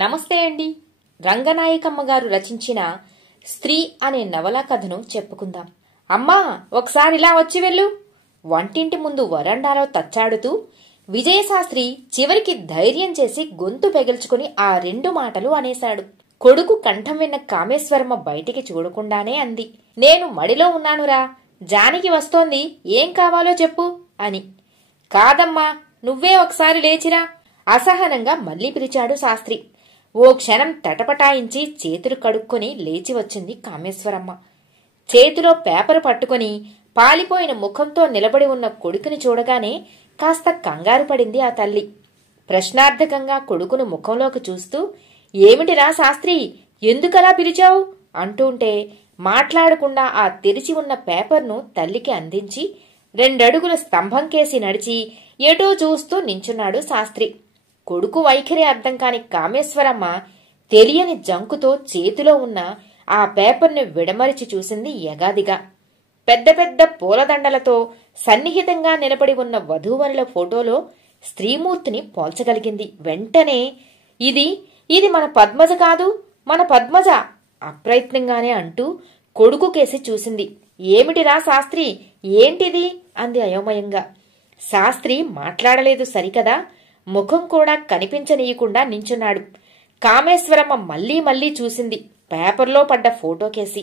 నమస్తే అండి. రంగనాయకమ్మ గారు రచించిన స్త్రీ అనే నవలా కథను చెప్పుకుందాం. అమ్మా, ఒకసారిలా వచ్చి వెళ్ళు. వంటింటి ముందు వరండాలో తచ్చాడుతూ విజయశాస్త్రి చివరికి ధైర్యం చేసి గొంతు పెగిల్చుకుని ఆ రెండు మాటలు అనేశాడు. కొడుకు కంఠం విన్న కామేశ్వరమ్మ బయటికి చూడకుండానే అంది, నేను మడిలో ఉన్నానురా, జానికి వస్తోంది, ఏం కావాలో చెప్పు అని. కాదమ్మా, నువ్వే ఒకసారి లేచిరా అసహనంగా మళ్లీ పిలిచాడు శాస్త్రి. ఓ క్షణం తటపటాయించి చేతులు కడుక్కొని లేచి వచ్చింది కామేశ్వరమ్మ. చేతిలో పేపరు పట్టుకుని పాలిపోయిన ముఖంతో నిలబడి ఉన్న కొడుకుని చూడగానే కాస్త కంగారు పడింది ఆ తల్లి. ప్రశ్నార్థకంగా కొడుకును ముఖంలోకి చూస్తూ, ఏమిటిరా శాస్త్రి, ఎందుకలా పిలిచావు అంటూంటే మాట్లాడకుండా ఆ తెరిచి ఉన్న పేపర్ను తల్లికి అందించి 2 అడుగుల స్తంభం కేసి నడిచి ఎటో చూస్తూ నించున్నాడు శాస్త్రి. కొడుకు వైఖరి అర్థం కాని కామేశ్వరమ్మ తెలియని జంకుతో చేతిలో ఉన్న ఆ పేపర్ను విడమరిచి చూసింది యగాదిగా. పెద్ద పెద్ద పూలదండలతో సన్నిహితంగా నిలబడి ఉన్న వధూవరుల ఫోటోలో స్త్రీమూర్తిని పోల్చగలిగింది. వెంటనే ఇది మన పద్మజ కాదు, మన పద్మజ అప్రయత్నంగానే అంటూ కొడుకు కేసి చూసింది. ఏమిటిరా శాస్త్రి, ఏంటిది అంది అయోమయంగా. శాస్త్రి మాట్లాడలేదు సరికదా, ముఖం కూడా కనిపించనీయకుండా నించున్నాడు. కామేశ్వరమ్మ మళ్లీ మళ్లీ చూసింది పేపర్లో పడ్డ ఫోటోకేసి.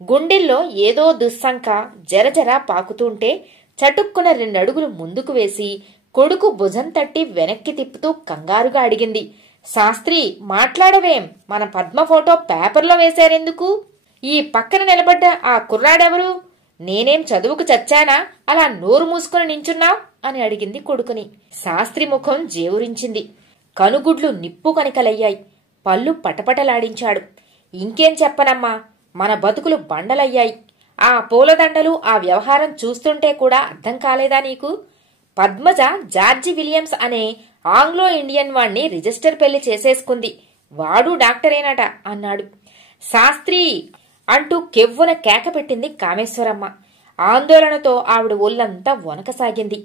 గుండెల్లో ఏదో దుస్సంక జరజరా పాకుతుంటే చటుక్కున 2 అడుగులు ముందుకు వేసి కొడుకు భుజం తట్టి వెనక్కి తిప్పుతూ కంగారుగా అడిగింది, శాస్త్రి మాట్లాడవేం, మన పద్మ ఫోటో పేపర్లో వేశారెందుకు? ఈ పక్కన నిలబడ్డ ఆ కుర్రాడెవరు? నేనేం చదువుకు చచ్చానా, అలా నోరు మూసుకుని నించున్నావ్ అని అడిగింది కొడుకుని. శాస్త్రి ముఖం జేవురించింది. కనుగుడ్లు నిప్పు కనికలయ్యాయి. పళ్ళు పటపటలాడించాడు. ఇంకేం చెప్పనమ్మా, మన బతుకులు బండలయ్యాయి. ఆ పూలదండలు, ఆ వ్యవహారం చూస్తుంటే కూడా అర్థం కాలేదా నీకు? పద్మజ జార్జి విలియమ్స్ అనే ఆంగ్లో ఇండియన్ వాణ్ణి రిజిస్టర్ పెళ్లి చేసేసుకుంది. వాడు డాక్టరేనట అన్నాడు. శాస్త్రి అంటూ కెవ్వున కేక పెట్టింది కామేశ్వరమ్మ. ఆందోళనతో ఆవిడ ఒళ్ళంతా వనకసాగింది.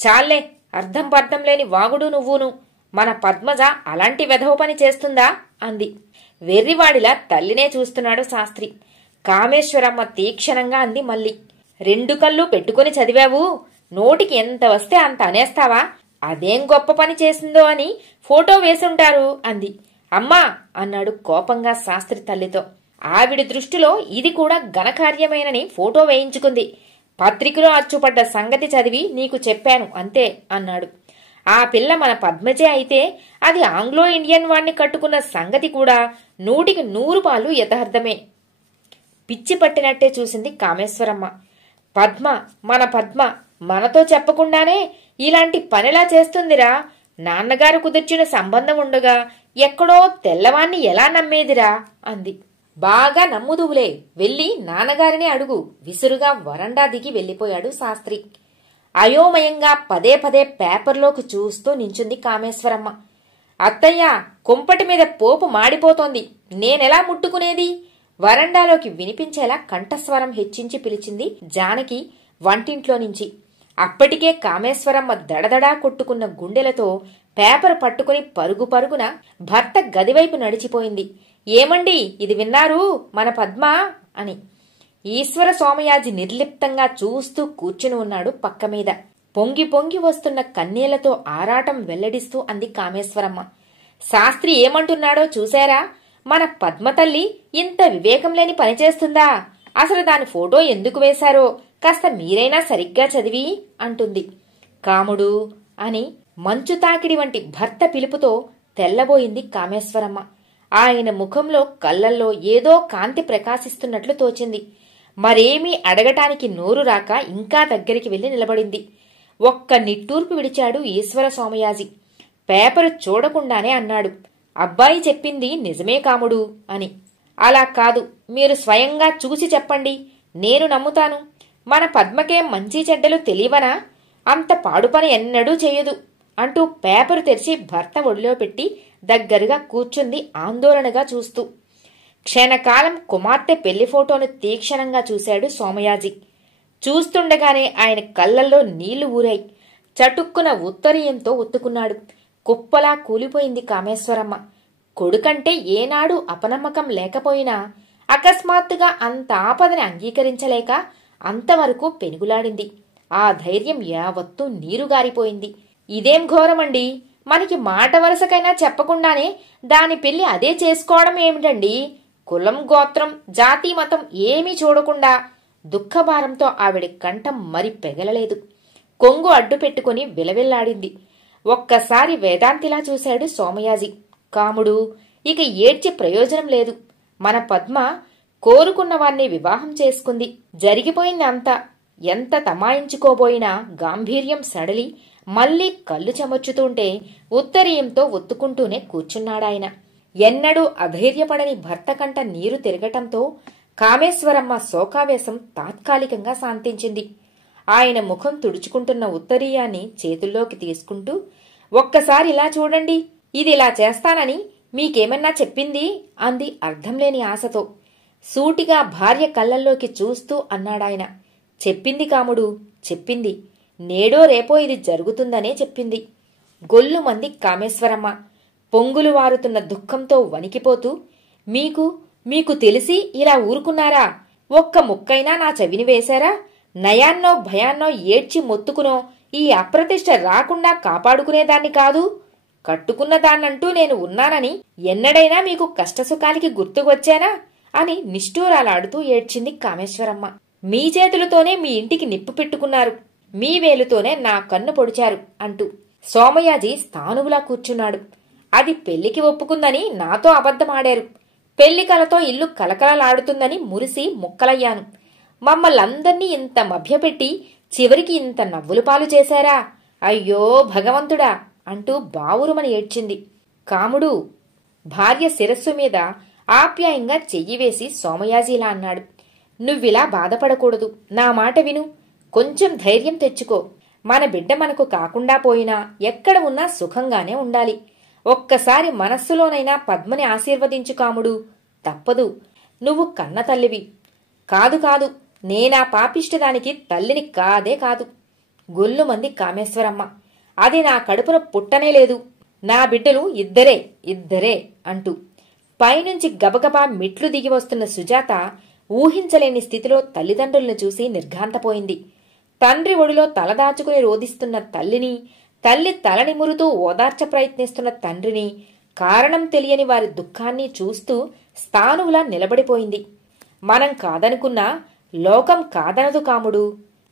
చాలే, అర్థం పర్థం లేని వాగుడు నువ్వును. మన పద్మజ అలాంటి వెధవ పని చేస్తుందా అంది. వెర్రివాడిలా తల్లినే చూస్తున్నాడు శాస్త్రి. కామేశ్వరమ్మ తీక్షణంగా అంది మళ్ళీ, 2 కళ్ళు పెట్టుకుని చదివావు, నోటికి ఎంత వస్తే అంత అనేస్తావా? అదేం గొప్ప పని చేసిందో అని ఫోటో వేసుంటారు అంది. అమ్మా అన్నాడు కోపంగా శాస్త్రి తల్లితో. ఆవిడ దృష్టిలో ఇది కూడా ఘనకార్యమేనని ఫోటో వేయించుకుంది. పత్రికలో అచ్చుపడ్డ సంగతి చదివి నీకు చెప్పాను అంతే అన్నాడు. ఆ పిల్ల మన పద్మజే అయితే అది ఆంగ్లో ఇండియన్ వాణ్ణి కట్టుకున్న సంగతి కూడా 100కి 100 పాలు యథార్థమే. పిచ్చి పట్టినట్టే చూసింది కామేశ్వరమ్మ. పద్మ, మన పద్మ మనతో చెప్పకుండానే ఇలాంటి పనిలా చేస్తుందిరా. నాన్నగారు కుదిర్చిన సంబంధం ఉండగా ఎక్కడో తెల్లవాణ్ణి ఎలా నమ్మేదిరా అంది. బాగా నమ్ముదువులే, వెళ్లి నాన్నగారిని అడుగు విసురుగా వరండా దిగి వెళ్లిపోయాడు శాస్త్రి. అయోమయంగా పదే పదే పేపర్లోకి చూస్తూ నించుంది కామేశ్వరమ్మ. అత్తయ్య, కుంపటి మీద పోపు మాడిపోతోంది, నేనెలా ముట్టుకునేది? వరండాలోకి వినిపించేలా కంఠస్వరం హెచ్చించి పిలిచింది జానకి వంటింట్లో నుంచి. అప్పటికే కామేశ్వరమ్మ దడదడా కొట్టుకున్న గుండెలతో పేపర్ పట్టుకుని పరుగు పరుగున భర్త గదివైపు నడిచిపోయింది. ఏమండి, ఇది విన్నారు, మన పద్మ అని. ఈశ్వర సోమయాజి నిర్లిప్తంగా చూస్తూ కూర్చుని ఉన్నాడు పక్కమీద. పొంగి పొంగి వస్తున్న కన్నీళ్లతో ఆరాటం వెల్లడిస్తూ అంది కామేశ్వరమ్మ. శాస్త్రి ఏమంటున్నాడో చూశారా? మన పద్మతల్లి ఇంత వివేకం లేని పనిచేస్తుందా? అసలు దాని ఫోటో ఎందుకు వేశారో కాస్త మీరైనా సరిగ్గా చదివి అంటుంది. కాముడు అని మంచు తాకిడి వంటి భర్త పిలుపుతో తెల్లబోయింది కామేశ్వరమ్మ. ఆయన ముఖంలో కళ్లల్లో ఏదో కాంతి ప్రకాశిస్తున్నట్లు తోచింది. మరేమీ అడగటానికి నోరు రాక ఇంకా దగ్గరికి వెళ్లి నిలబడింది. ఒక్క నిట్టూర్పు విడిచాడు ఈశ్వర సోమయాజి. పేపరు చూడకుండానే అన్నాడు, అబ్బాయి చెప్పింది నిజమే కాముడు అని. అలా కాదు, మీరు స్వయంగా చూసి చెప్పండి, నేను నమ్ముతాను. మన పద్మకే మంచి చెడ్డలు తెలియవనా? అంత పాడుపని ఎన్నడూ చెయ్యదు అంటూ పేపరు తెరిచి భర్త ఒడిలో పెట్టి దగ్గరగా కూర్చుంది ఆందోళనగా చూస్తూ. క్షణకాలం కుమార్తె పెళ్లి ఫోటోను తీక్షణంగా చూశాడు సోమయాజి. చూస్తుండగానే ఆయన కళ్లల్లో నీళ్లు ఊరాయి. చటుక్కున ఉత్తరీయంతో ఒత్తుకున్నాడు. కుప్పలా కూలిపోయింది కామేశ్వరమ్మ. కొడుకంటే ఏనాడు అపనమ్మకం లేకపోయినా అకస్మాత్తుగా అంత ఆపదని అంగీకరించలేక అంతవరకు పెనుగులాడింది. ఆ ధైర్యం యావత్తూ నీరుగారిపోయింది. ఇదేం ఘోరమండి, మనకి మాట వరుసకైనా చెప్పకుండానే దాని పెళ్లి అదే చేసుకోవడం ఏమిటండి? కులం, గోత్రం, జాతి, మతం ఏమీ చూడకుండా దుఃఖభారంతో ఆవిడ కంఠం మరి పెగలలేదు. కొంగు అడ్డు పెట్టుకుని విలవిల్లాడింది. ఒక్కసారి వేదాంతిలా చూశాడు సోమయాజి. కాముడు, ఇక ఏడ్చి ప్రయోజనం లేదు. మన పద్మ కోరుకున్న వాణ్ణి వివాహం చేసుకుంది. జరిగిపోయింది అంతా. ఎంత తమాయించుకోబోయినా గాంభీర్యం సడలి మళ్లీ కళ్ళు చెమర్చుతుంటే ఉత్తరీయంతో ఒత్తుకుంటూనే కూర్చున్నాడాయన. ఎన్నడూ అధైర్యపడని భర్త కంట నీరు తిరగటంతో కామేశ్వరమ్మ శోకావేశం తాత్కాలికంగా శాంతించింది. ఆయన ముఖం తుడుచుకుంటున్న ఉత్తరీయాన్ని చేతుల్లోకి తీసుకుంటూ, ఒక్కసారి ఇలా చూడండి, ఇది ఇలా చేస్తానని మీకేమన్నా చెప్పింది? అంది అర్థంలేని ఆశతో. సూటిగా భార్య కళ్ళల్లోకి చూస్తూ అన్నాడాయన. చెప్పింది కాముడు, చెప్పింది. నేడో రేపో ఇది జరుగుతుందనే చెప్పింది. గొల్లుమంది కామేశ్వరమ్మ. పొంగులు వారుతున్న దుఃఖంతో వణికిపోతూ, మీకు తెలిసి ఇలా ఊరుకున్నారా? ఒక్క ముక్కైనా నా చెవిని వేశారా? నయాన్నో భయాన్నో ఏడ్చి మొత్తుకునో ఈ అప్రతిష్ట రాకుండా కాపాడుకునేదాన్ని కాదు. కట్టుకున్న దాన్నంటూ నేను ఉన్నానని ఎన్నడైనా మీకు కష్టసుఖాలకి గుర్తుకొచ్చానా అని నిష్ఠూరాలాడుతూ ఏడ్చింది కామేశ్వరమ్మ. మీ చేతులతోనే మీ ఇంటికి నిప్పు పెట్టుకున్నారు, మీ వేలుతోనే నా కన్ను పొడిచారు అంటూ సోమయాజి స్థానువులా కూర్చున్నాడు. అది పెళ్లికి ఒప్పుకుందని నాతో అబద్ధమాడారు. పెళ్లి కలతో ఇల్లు కలకలలాడుతుందని మురిసి ముక్కలయ్యాను. మమ్మల్నందర్నీ ఇంత మభ్యపెట్టి చివరికి ఇంత నవ్వులు పాలు చేశారా? అయ్యో భగవంతుడా అంటూ బావురుమని ఏడ్చింది. కాముడు భార్య శిరస్సు మీద ఆప్యాయంగా చెయ్యివేసి సోమయాజిలా అన్నాడు. నువ్విలా బాధపడకూడదు. నా మాట విను. కొంచెం ధైర్యం తెచ్చుకో. మన బిడ్డ మనకు కాకుండా పోయినా ఎక్కడ ఉన్నా సుఖంగానే ఉండాలి. ఒక్కసారి మనస్సులోనైనా పద్మని ఆశీర్వదించు కాముడు. తప్పదు. నువ్వు కన్న తల్లివి. కాదు, నేనా పాపిష్టదానికి తల్లిని కాదే కాదు. గొల్లుమంది కామేశ్వరమ్మ. అది నా కడుపున పుట్టనే లేదు. నా బిడ్డలు ఇద్దరే అంటూ పైనుంచి గబగబా మెట్లు దిగి వస్తున్న సుజాత ఊహించలేని స్థితిలో తల్లిదండ్రులను చూసి నిర్ఘాంతపోయింది. తండ్రి ఒడిలో తలదాచుకుని రోదిస్తున్న తల్లిని, తల్లి తలనిమురుతూ ఓదార్చ ప్రయత్నిస్తున్న తండ్రిని, కారణం తెలియని వారి దుఃఖాన్ని చూస్తూ స్థానువులా నిలబడిపోయింది. మనం కాదనుకున్నా లోకం కాదనదు కాముడు.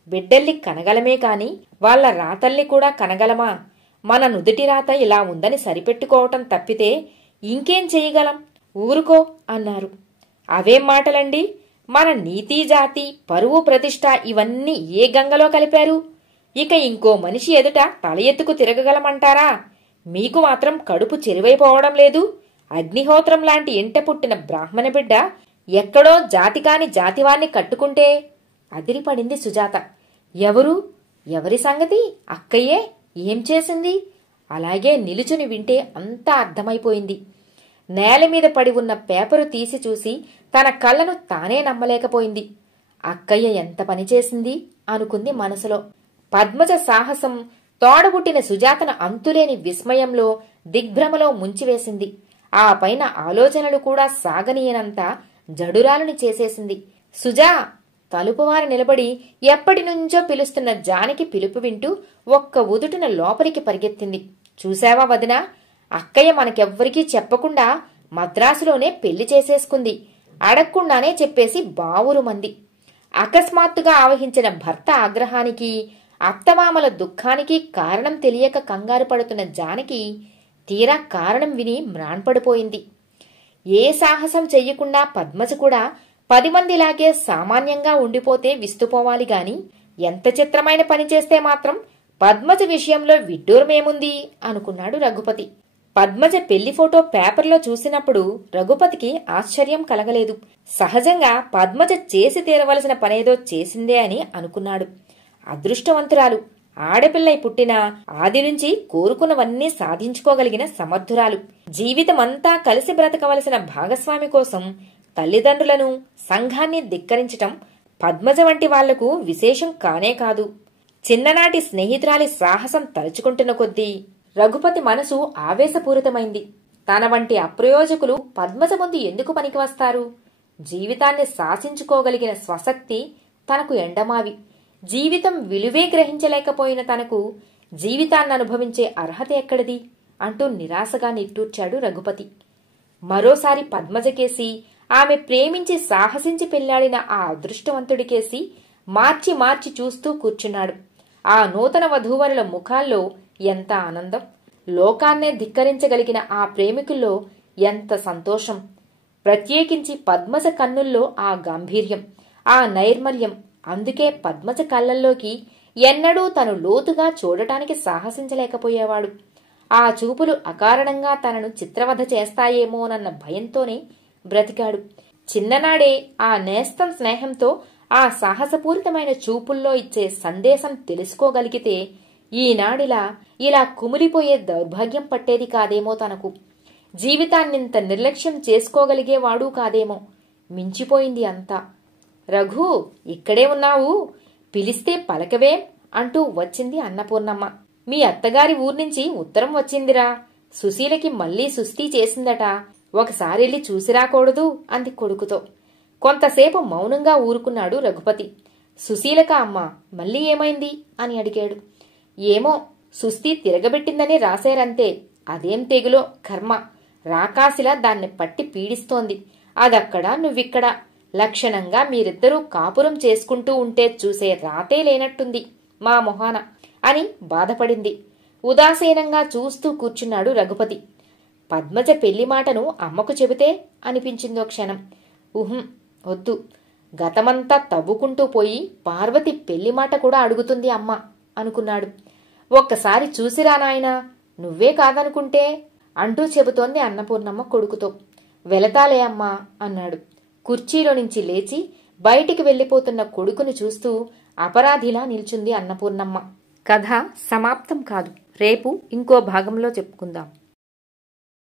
బిడ్డల్ని కనగలమే కాని వాళ్ల రాతల్ని కూడా కనగలమా? మన నుదుటి రాత ఇలా ఉందని సరిపెట్టుకోవటం తప్పితే ఇంకేం చేయగలం? ఊరుకో అన్నారు. అవేం మాటలండి? మన నీతి, జాతి, పరువు, ప్రతిష్ట ఇవన్నీ ఏ గంగలో కలిపారు? ఇక ఇంకో మనిషి ఎదుట తల ఎత్తుకు తిరగగలమంటారా? మీకు మాత్రం కడుపు చెరువైపోవడం లేదు. అగ్నిహోత్రం లాంటి ఇంట పుట్టిన బ్రాహ్మణ బిడ్డ ఎక్కడో జాతికాని జాతివాన్ని కట్టుకుంటే అదిరిపడింది సుజాత. ఎవరి సంగతి? అక్కయ్యే. ఏం చేసింది? అలాగే నిలుచుని వింటే అంతా అర్థమైపోయింది. నేలమీద పడి ఉన్న పేపరు తీసి చూసి తన కళ్ళను తానే నమ్మలేకపోయింది. అక్కయ్య ఎంత పనిచేసింది అనుకుంది మనసులో. పద్మజ సాహసం తోడబుట్టిన సుజాతను అంతులేని విస్మయంలో, దిగ్భ్రమలో ముంచివేసింది. ఆ పైన ఆలోచనలు కూడా సాగనీయనంత జడురాలుని చేసేసింది. సుజా! తలుపువారు నిలబడి ఎప్పటినుంచో పిలుస్తున్న జానకి పిలుపు వింటూ ఒక్క ఉదుటిన లోపలికి పరిగెత్తింది. చూశావా వదినా, అక్కయ్య మనకెవ్వరికీ చెప్పకుండా మద్రాసులోనే పెళ్లి చేసేసుకుంది. అడగకుండానే చెప్పేసి బావురుమంది. అకస్మాత్తుగా ఆవహించిన భర్త ఆగ్రహానికి, అత్తమామల దుఃఖానికి కారణం తెలియక కంగారు పడుతున్న జానకి తీరా కారణం విని మ్రాన్పడిపోయింది. ఏ సాహసం చెయ్యకుండా పద్మజ కూడా 10 మందిలాగే సామాన్యంగా ఉండిపోతే విస్తుపోవాలి గాని ఎంత చిత్రమైన పని చేస్తే మాత్రం పద్మజ విషయంలో విడ్డూరమేముంది అనుకున్నాడు రఘుపతి. పద్మజ పెళ్లి ఫోటో పేపర్లో చూసినప్పుడు రఘుపతికి ఆశ్చర్యం కలగలేదు. సహజంగా పద్మజ చేసి తీరవలసిన పనేదో చేసిందే అని అనుకున్నాడు. అదృష్టవంతురాలు. ఆడపిల్లై పుట్టినా ఆది నుంచి కోరుకున్నవన్నీ సాధించుకోగలిగిన సమర్థురాలు. జీవితమంతా కలిసి బ్రతకవలసిన భాగస్వామి కోసం తల్లిదండ్రులను, సంఘాన్ని ధిక్కరించటం పద్మజ వంటి వాళ్లకు విశేషం కానే కాదు. చిన్ననాటి స్నేహితురాలి సాహసం తలుచుకుంటున్న కొద్దీ రఘుపతి మనసు ఆవేశపూరితమైంది. తన వంటి అప్రయోజకులు పద్మజ ముందు ఎందుకు పనికి వస్తారు? జీవితాన్ని శాసించుకోగలిగిన స్వశక్తి తనకు ఎండమావి. జీవితం విలువే గ్రహించలేకపోయిన తనకు జీవితాన్ని అనుభవించే అర్హత ఎక్కడిది అంటూ నిరాశగా నిట్టూర్చాడు రఘుపతి. మరోసారి పద్మజకేసి, ఆమె ప్రేమించి సాహసించి పెళ్లాడిన ఆ అదృష్టవంతుడికేసి మార్చి మార్చి చూస్తూ కూర్చున్నాడు. ఆ నూతన వధూవరుల ముఖాల్లో ఎంత ఆనందం! లోకాన్నే ధిక్కరించగలిగిన ఆ ప్రేమికుల్లో ఎంత సంతోషం! ప్రత్యేకించి పద్మజ కన్నుల్లో ఆ గాంభీర్యం, ఆ నైర్మల్యం. అందుకే పద్మజ కళ్ళల్లోకి ఎన్నడూ తను లోతుగా చూడటానికి సాహసించలేకపోయేవాడు. ఆ చూపులు అకారణంగా తనను చిత్రవధ చేస్తాయేమోనన్న భయంతోనే బ్రతికాడు. చిన్ననాడే ఆ నేస్తం స్నేహంతో ఆ సాహసపూరితమైన చూపుల్లో ఇచ్చే సందేశం తెలుసుకోగలిగితే ఈనాడిలా ఇలా కుమిలిపోయే దౌర్భాగ్యం పట్టేది కాదేమో తనకు. జీవితాన్నింత నిర్లక్ష్యం చేసుకోగలిగేవాడూ కాదేమో. మించిపోయింది అంతా. రఘు, ఇక్కడే ఉన్నావు? పిలిస్తే పలకవేం అంటూ వచ్చింది అన్నపూర్ణమ్మ. మీ అత్తగారి ఊర్నుంచి ఉత్తరం వచ్చిందిరా. సుశీలకి మళ్లీ సుస్థి చేసిందట. ఒకసారెళ్ళి చూసిరాకూడదు అంది కొడుకుతో. కొంతసేపు మౌనంగా ఊరుకున్నాడు రఘుపతి. సుశీలకా అమ్మా, మళ్ళీ ఏమైంది అని అడిగాడు. ఏమో, సుస్థి తిరగబెట్టిందని రాశారంతే. అదేం తెగులో కర్మ. రాకాసిలా దాన్ని పట్టి పీడిస్తోంది. అదక్కడా నువ్విక్కడా. లక్షణంగా మీరిద్దరూ కాపురం చేసుకుంటూ ఉంటే చూసే రాతే లేనట్టుంది మా మొహాన అని బాధపడింది. ఉదాసీనంగా చూస్తూ కూర్చున్నాడు రఘుపతి. పద్మజ పెళ్లి మాటను అమ్మకు చెబితే అనిపించిందో క్షణం. వద్దు. గతమంతా తవ్వుకుంటూ పోయి పార్వతి పెళ్లి మాట కూడా అడుగుతుంది అమ్మ అనుకున్నాడు. ఒక్కసారి చూసిరా నాయనా, నువ్వే కాదనుకుంటే అంటూ చెబుతోంది అన్నపూర్ణమ్మ కొడుకుతో. వెళతాలే అమ్మా అన్నాడు. కుర్చీలో నుంచి లేచి బయటికి వెళ్లిపోతున్న కొడుకును చూస్తూ అపరాధిలా నిల్చుంది అన్నపూర్ణమ్మ. కథ సమాప్తం కాదు. రేపు ఇంకో భాగంలో చెప్పుకుందాం.